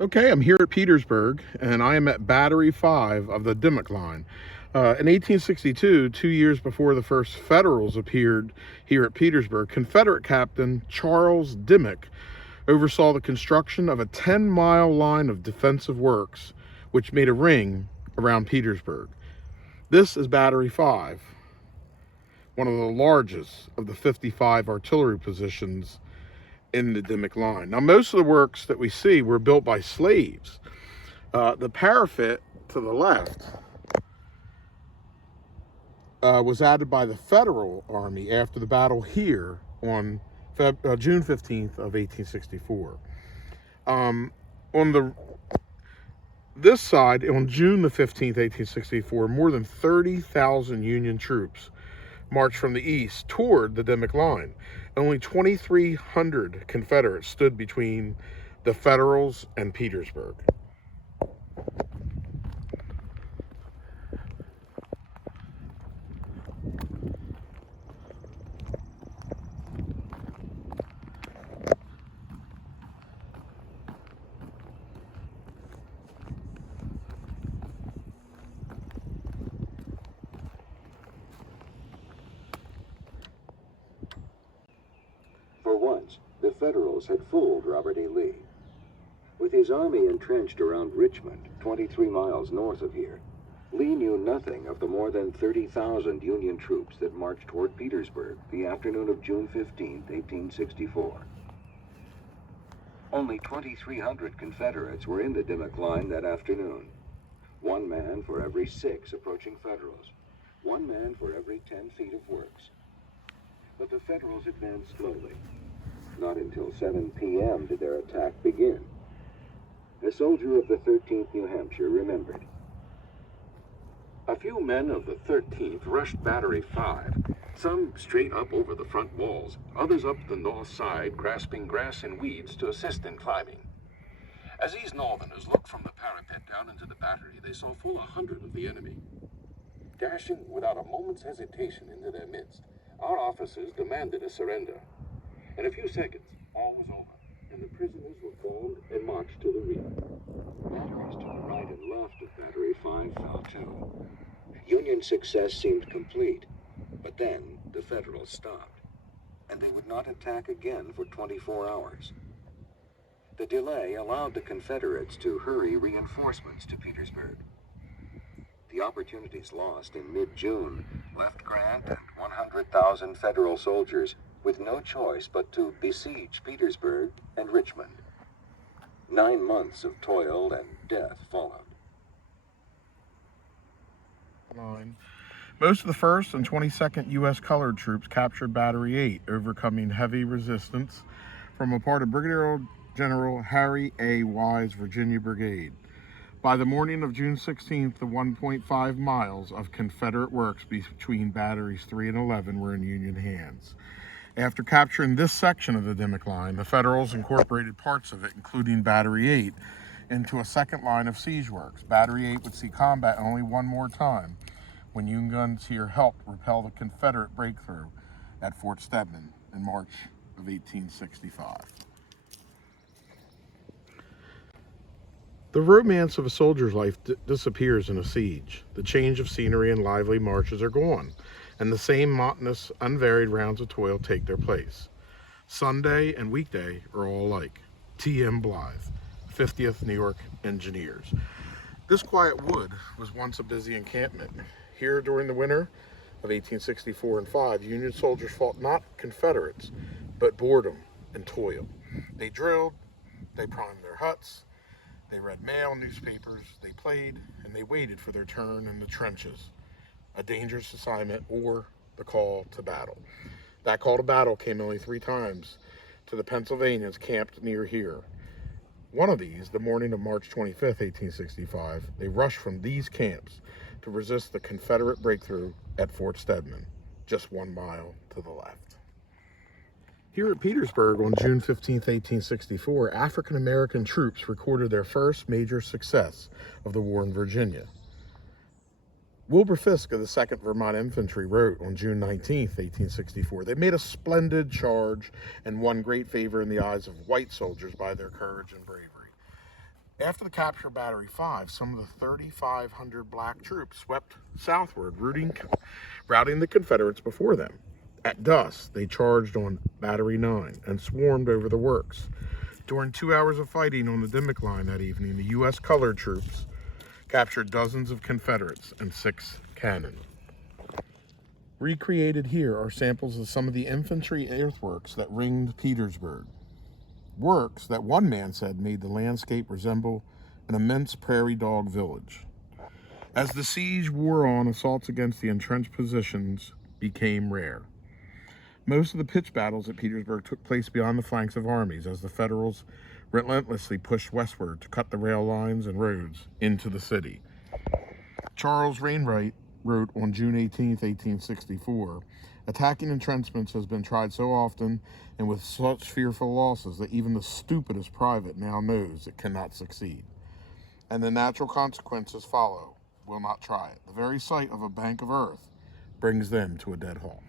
Okay, I'm here at Petersburg, and I am at Battery 5 of the Dimmock Line. In 1862, 2 years before the first Federals appeared here at Petersburg, Confederate Captain Charles Dimmock oversaw the construction of a 10-mile line of defensive works, which made a ring around Petersburg. This is Battery 5, one of the largest of the 55 artillery positions in the Dimmock Line. Now, most of the works that we see were built by slaves. The parapet to the left was added by the Federal Army after the battle here on June 15th of 1864. On this side, on June the 15th, 1864, more than 30,000 Union troops marched from the east toward the Dimmock Line. Only 2,300 Confederates stood between the Federals and Petersburg. For once, the Federals had fooled Robert E. Lee. With his army entrenched around Richmond, 23 miles north of here, Lee knew nothing of the more than 30,000 Union troops that marched toward Petersburg the afternoon of June 15, 1864. Only 2,300 Confederates were in the Dimmock Line that afternoon. 1 man for every 6 approaching Federals. 1 man for every 10 feet of works. But the Federals advanced slowly. Not until 7 p.m. did their attack begin. A soldier of the 13th New Hampshire remembered. A few men of the 13th rushed Battery 5, some straight up over the front walls, others up the north side, grasping grass and weeds to assist in climbing. As these northerners looked from the parapet down into the battery, they saw full 100 of the enemy. Dashing without a moment's hesitation into their midst, our officers demanded a surrender. In a few seconds, all was over, and the prisoners were formed and marched to the rear. Batteries to the right and left of Battery 5 fell too. Union success seemed complete, but then the Federals stopped, and they would not attack again for 24 hours. The delay allowed the Confederates to hurry reinforcements to Petersburg. The opportunities lost in mid-June left Grant and 100,000 Federal soldiers with no choice but to besiege Petersburg and Richmond. 9 months of toil and death followed. Most of the 1st and 22nd U.S. colored troops captured Battery 8, overcoming heavy resistance from a part of Brigadier General Harry A. Wise' Virginia Brigade. By the morning of June 16th, the 1.5 miles of Confederate works between Batteries 3 and 11 were in Union hands. After capturing this section of the Dimmock Line, the Federals incorporated parts of it, including Battery 8, into a second line of siege works. Battery 8 would see combat only one more time, when Union guns here helped repel the Confederate breakthrough at Fort Stedman in March of 1865. The romance of a soldier's life disappears in a siege. The change of scenery and lively marches are gone, and the same monotonous, unvaried rounds of toil take their place. Sunday and weekday are all alike. T.M. Blythe, 50th New York Engineers. This quiet wood was once a busy encampment. Here during the winter of 1864 and 5, Union soldiers fought not Confederates, but boredom and toil. They drilled, they primed their huts, they read mail, newspapers, they played, and they waited for their turn in the trenches, a dangerous assignment or the call to battle. That call to battle came only 3 times to the Pennsylvanians camped near here. One of these, the morning of March 25th, 1865, they rushed from these camps to resist the Confederate breakthrough at Fort Stedman, just 1 mile to the left. Here at Petersburg on June 15, 1864, African-American troops recorded their first major success of the war in Virginia. Wilbur Fisk of the 2nd Vermont Infantry wrote on June 19, 1864, "They made a splendid charge and won great favor in the eyes of white soldiers by their courage and bravery." After the capture of Battery 5, some of the 3,500 black troops swept southward, routing the Confederates before them. At dusk, they charged on Battery 9 and swarmed over the works. During 2 hours of fighting on the Dimmock Line that evening, the U.S. colored troops captured dozens of Confederates and 6 cannon. Recreated here are samples of some of the infantry earthworks that ringed Petersburg. Works that one man said made the landscape resemble an immense prairie dog village. As the siege wore on, assaults against the entrenched positions became rare. Most of the pitched battles at Petersburg took place beyond the flanks of armies as the Federals relentlessly pushed westward to cut the rail lines and roads into the city. Charles Wainwright wrote on June 18, 1864, "Attacking entrenchments has been tried so often and with such fearful losses that even the stupidest private now knows it cannot succeed. And the natural consequences follow, will not try it. The very sight of a bank of earth brings them to a dead halt."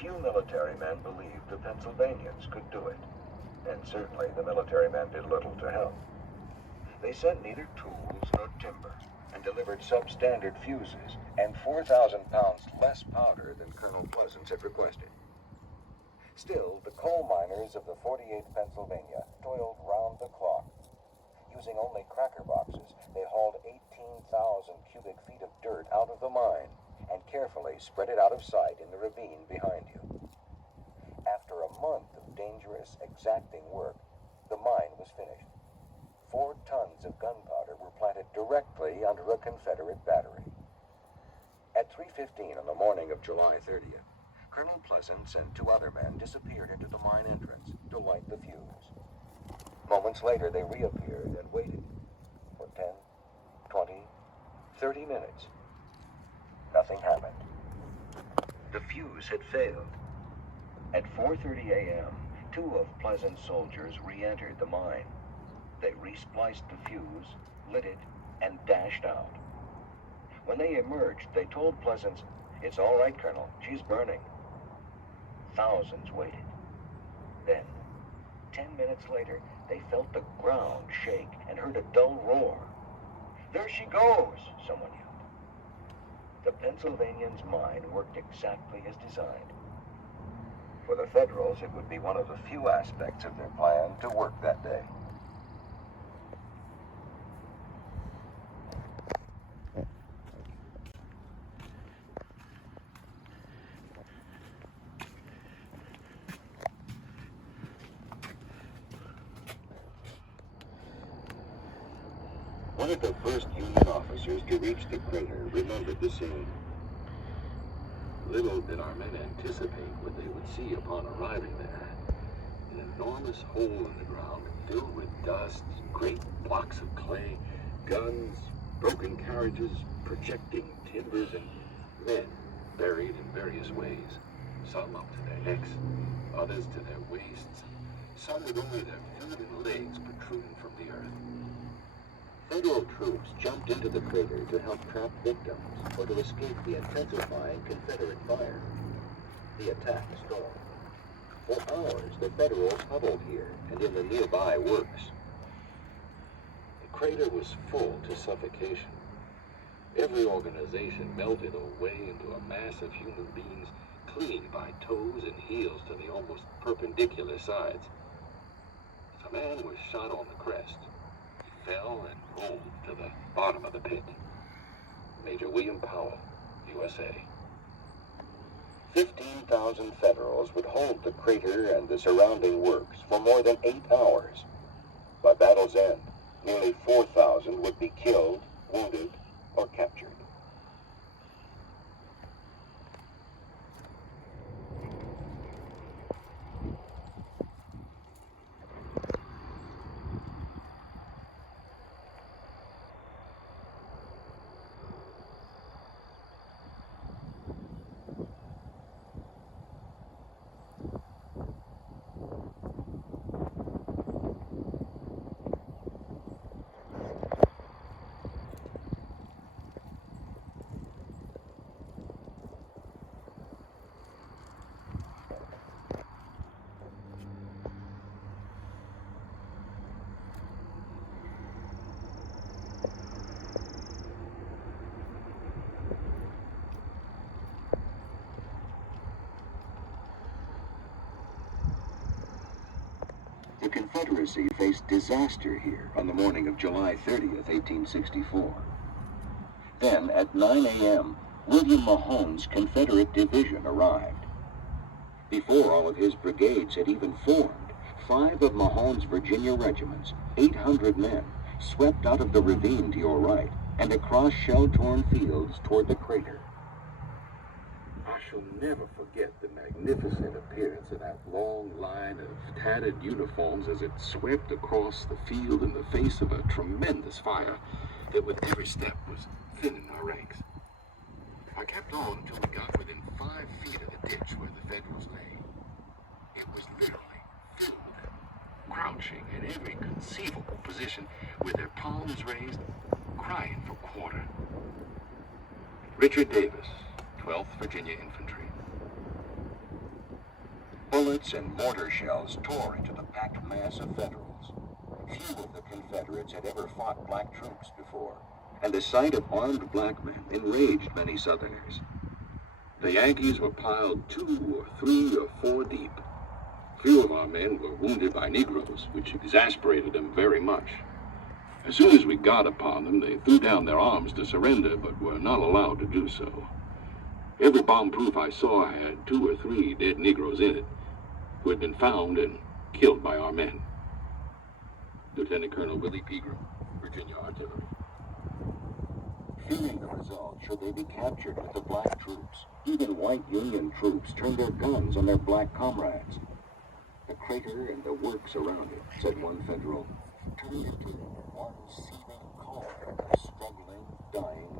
Few military men believed the Pennsylvanians could do it, and certainly the military men did little to help. They sent neither tools nor timber, and delivered substandard fuses and 4,000 pounds less powder than Colonel Pleasance had requested. Still, the coal miners of the 48th Pennsylvania toiled round the clock. Using only cracker boxes, they hauled 18,000 cubic feet of dirt out of the mine and carefully spread it out of sight in the ravine behind you. After a month of dangerous, exacting work, the mine was finished. 4 tons of gunpowder were planted directly under a Confederate battery. At 3:15 on the morning of July 30th, Colonel Pleasance and 2 other men disappeared into the mine entrance to light the fuse. Moments later, they reappeared and waited for 10, 20, 30 minutes. Nothing happened. The fuse had failed. At 4:30 a.m., 2 of Pleasant's soldiers re-entered the mine. They respliced the fuse, lit it, and dashed out. When they emerged, they told Pleasance, "It's all right, Colonel. She's burning." Thousands waited. Then, 10 minutes later, they felt the ground shake and heard a dull roar. "There she goes!" someone yelled. The Pennsylvanians' mine worked exactly as designed. For the Federals, it would be one of the few aspects of their plan to work that day. One of the first Union officers to reach the crater remembered the scene. Little did our men anticipate what they would see upon arriving there. An enormous hole in the ground filled with dust, great blocks of clay, guns, broken carriages, projecting timbers, and men buried in various ways. Some up to their necks, others to their waists, some with only their feet and legs protruding from the earth. Federal troops jumped into the crater to help trapped victims or to escape the intensifying Confederate fire. The attack stalled. For hours, the Federals huddled here and in the nearby works. The crater was full to suffocation. Every organization melted away into a mass of human beings clinging by toes and heels to the almost perpendicular sides. If a man was shot on the crest, he fell and rolled to the bottom of the pit. Major William Powell, USA. 15,000 Federals would hold the crater and the surrounding works for more than 8 hours. By battle's end, nearly 4,000 would be killed, wounded, or captured. The Confederacy faced disaster here on the morning of July 30th, 1864. Then, at 9 a.m., William Mahone's Confederate division arrived. Before all of his brigades had even formed, 5 of Mahone's Virginia regiments, 800 men, swept out of the ravine to your right and across shell-torn fields toward the crater. I shall never forget the magnificent appearance of that long line of tattered uniforms as it swept across the field in the face of a tremendous fire that with every step was thinning our ranks. I kept on until we got within 5 feet of the ditch where the Federals lay. It was literally filled with them, crouching in every conceivable position with their palms raised, crying for quarter. Richard Davis, 12th Virginia Infantry. Bullets and mortar shells tore into the packed mass of Federals. Few of the Confederates had ever fought black troops before, and the sight of armed black men enraged many Southerners. The Yankees were piled 2 or 3 or 4 deep. Few of our men were wounded by Negroes, which exasperated them very much. As soon as we got upon them, they threw down their arms to surrender, but were not allowed to do so. Every bomb-proof I saw had 2 or 3 dead Negroes in it, who had been found and killed by our men. Lieutenant Colonel Willie Pegram, Virginia Artillery. Fearing the result should they be captured with the black troops, even white Union troops turned their guns on their black comrades. The crater and the works around it, said one Federal, turned into one seething cauldron of struggling, dying